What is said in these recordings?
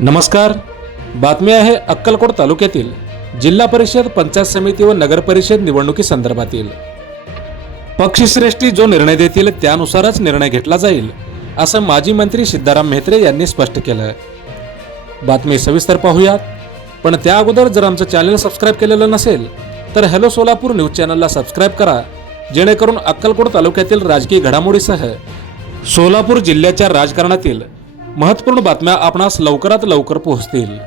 नमस्कार. बातमी आहे अक्कलकोट तालुक्यातील जिल्हा परिषद पंचायत समिती व नगरपरिषद निवडणुकीसंदर्भातील निवडणुकी संदर्भातील. पक्षश्रेष्ठी जो निर्णय देतील त्यानुसारच निर्णय घेतला जाईल असं माजी मंत्री सिद्धाराम म्हेत्रे यांनी स्पष्ट केलं. बातमी सविस्तर पाहूयात. पण त्या अगोदर जर आमचं चॅनल सबस्क्राईब केलेलं नसेल तर हॅलो सोलापूर न्यूज चॅनलला सबस्क्राईब करा जेणेकरून अक्कलकोट तालुक्यातील राजकीय घडामोडीसह सोलापूर जिल्ह्याच्या राजकारणातील महत्त्वपूर्ण बातम्या आपणास लवकरात लवकर पोहोचतील.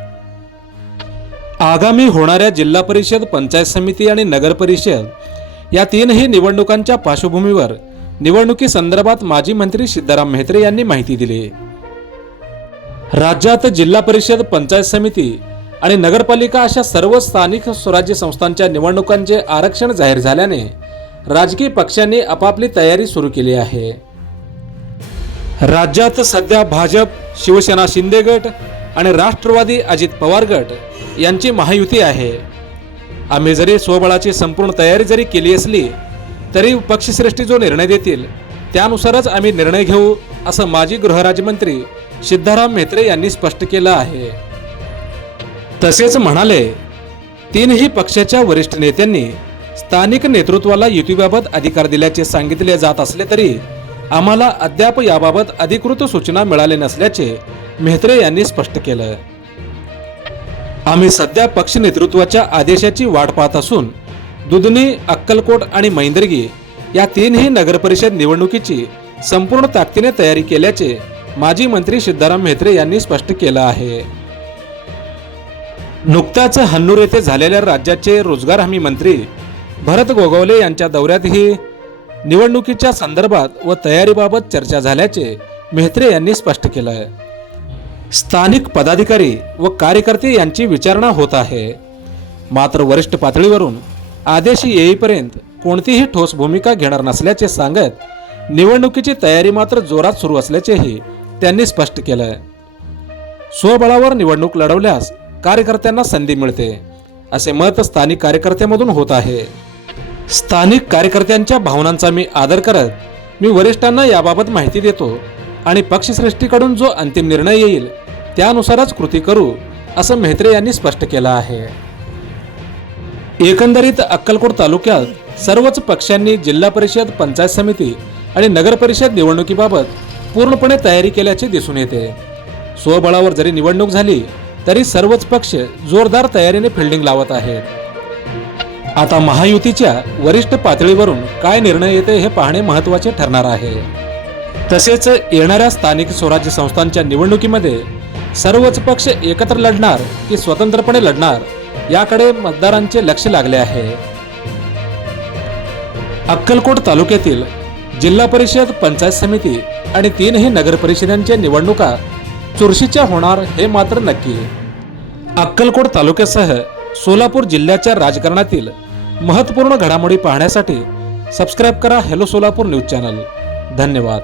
आगामी होणाऱ्या जिल्हा परिषद पंचायत समिती आणि नगर परिषद या तीनही निवडणुकांच्या पार्श्वभूमीवर निवडणुकी संदर्भात माजी मंत्री सिद्धाराम म्हेत्रे यांनी माहिती दिली. राज्यात जिल्हा परिषद पंचायत समिती आणि नगरपालिका अशा सर्व स्थानिक स्वराज्य संस्थांच्या निवडणुकांचे आरक्षण जाहीर झाल्याने राजकीय पक्षांनी आपापली तयारी सुरू केली आहे. राज्यात सध्या भाजप शिवसेना शिंदे गट आणि राष्ट्रवादी अजित पवार गट यांची महायुती आहे. आम्ही जरी स्वबळाची संपूर्ण तयारी जरी केली असली तरी पक्षश्रेष्ठी जो निर्णय देतील त्यानुसारच आम्ही निर्णय घेऊ असं माजी गृहराज्यमंत्री सिद्धाराम म्हेत्रे यांनी स्पष्ट केलं आहे. तसेच म्हणाले तीनही पक्षाच्या वरिष्ठ नेत्यांनी स्थानिक नेतृत्वाला युतीबाबत अधिकार दिल्याचे सांगितले जात असले तरी आम्हाला अद्याप याबाबत अधिकृत सूचना मिळाले नसल्याचे मेहत्रे यांनी स्पष्ट केलं. आम्ही सध्या पक्ष नेतृत्वाच्या आदेशाची वाट पाहत असून दुधनी अक्कलकोट आणि मैंदर्गी या तीनही नगरपरिषद निवडणुकीची संपूर्ण ताकदीने तयारी केल्याचे माजी मंत्री सिद्धाराम म्हेत्रे यांनी स्पष्ट केलं आहे. नुकत्याच हन्नूर येथे झालेल्या राज्याचे रोजगार हमी मंत्री भरत गोगावले यांच्या दौऱ्यातही निवडणुकीच्या संदर्भात व तयारीबाबत चर्चा झाल्याचे मेहत्रे यांनी स्पष्ट केलं आहे स्थानिक पदाधिकारी व कार्यकर्ते यांची विचारणा होत आहे. मात्र वरिष्ठ पातळीवरून आदेश येईपर्यंत कोणतीही ठोस भूमिका घेणार नसल्याचे सांगत निवडणुकीची तयारी मात्र जोरात सुरू असल्याचेही त्यांनी स्पष्ट केलं आहे स्वबळावर निवडणूक लढवल्यास कार्यकर्त्यांना संधी मिळते असे मत स्थानिक कार्यकर्त्यांमधून होत आहे. स्थानिक कार्यकर्त्यांच्या भावनांचा मी आदर करत मी वरिष्ठांना याबाबत माहिती देतो आणि पक्षश्रेष्ठीकडून जो अंतिम निर्णय येईल त्यानुसारच कृती करू असं मेहत्रे यांनी स्पष्ट केलं आहे. एकंदरीत अक्कलकोट तालुक्यात सर्वच पक्षांनी जिल्हा परिषद पंचायत समिती आणि नगरपरिषद निवडणुकीबाबत पूर्णपणे तयारी केल्याचे दिसून येते. स्वबळावर जरी निवडणूक झाली तरी सर्वच पक्ष जोरदार तयारीने फिल्डिंग लावत आहेत. आता महायुतीच्या वरिष्ठ पातळीवरून काय निर्णय येते हे पाहणे महत्त्वाचे ठरणार आहे. तसेच येणाऱ्या स्थानिक स्वराज्य संस्थांच्या निवडणुकीमध्ये सर्वच पक्ष एकत्र लढणार की स्वतंत्रपणे लढणार याकडे मतदारांचे लक्ष लागले आहे. अक्कलकोट तालुक्यातील जिल्हा परिषद पंचायत समिती आणि तीनही नगर परिषदांच्या निवडणुका चुरशीच्या होणार हे मात्र नक्की. अक्कलकोट तालुक्यासह सोलापूर जिल्ह्याच्या राजकारणातील महत्त्वपूर्ण घडामोडी पाहण्यासाठी सबस्क्राईब करा हॅलो सोलापूर न्यूज चॅनल धन्यवाद.